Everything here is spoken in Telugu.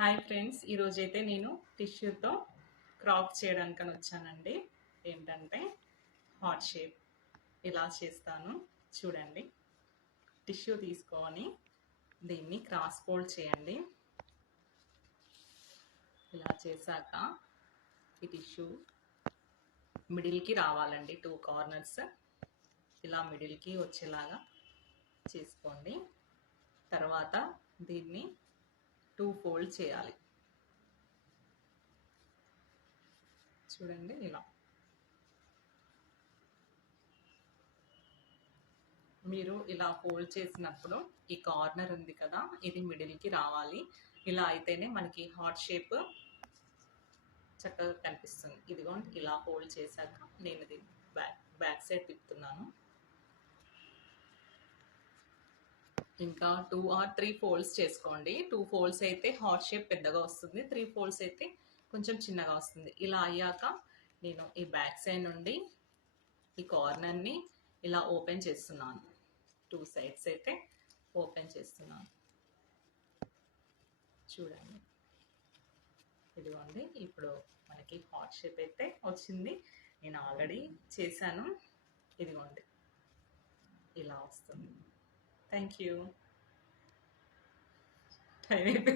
హాయ్ ఫ్రెండ్స్, ఈరోజైతే నేను టిష్యూతో క్రాఫ్ట్ చేయడానికని వచ్చానండి. ఏంటంటే హార్ట్ షేప్ ఇలా చేస్తాను చూడండి. టిష్యూ తీసుకొని దీన్ని క్రాస్ ఫోల్డ్ చేయండి. ఇలా చేశాక ఈ టిష్యూ మిడిల్కి రావాలండి. 2 కార్నర్స్ ఇలా మిడిల్కి వచ్చేలాగా చేసుకోండి. తర్వాత దీన్ని 2 ఫోల్డ్ చేయాలి. చూడండి ఇలా. మీరు ఇలా ఫోల్డ్ చేసినప్పుడు ఈ కార్నర్ ఉంది కదా, ఇది మిడిల్కి రావాలి. ఇలా అయితేనే మనకి హార్ట్ షేప్ చక్కగా కనిపిస్తుంది. ఇదిగోండి ఇలా ఫోల్డ్ చేశాక నేను ఇది బ్యాక్ సైడ్ తిప్పుతున్నాను. ఇంకా 2 or 3 ఫోల్డ్స్ చేసుకోండి. 2 ఫోల్డ్స్ అయితే హార్ట్ షేప్ పెద్దగా వస్తుంది, 3 ఫోల్డ్స్ అయితే కొంచెం చిన్నగా వస్తుంది. ఇలా అయ్యాక నేను ఈ బ్యాక్ సైడ్ నుండి ఈ కార్నర్ని ఇలా ఓపెన్ చేస్తున్నాను. 2 సైడ్స్ అయితే ఓపెన్ చేస్తున్నాను. చూడండి ఇదిగోండి. ఇప్పుడు మనకి హార్ట్ షేప్ అయితే వచ్చింది. నేను ఆల్రెడీ చేశాను. ఇదిగోండి ఇలా వస్తుంది. Thank you. టైం అయిపోయింది.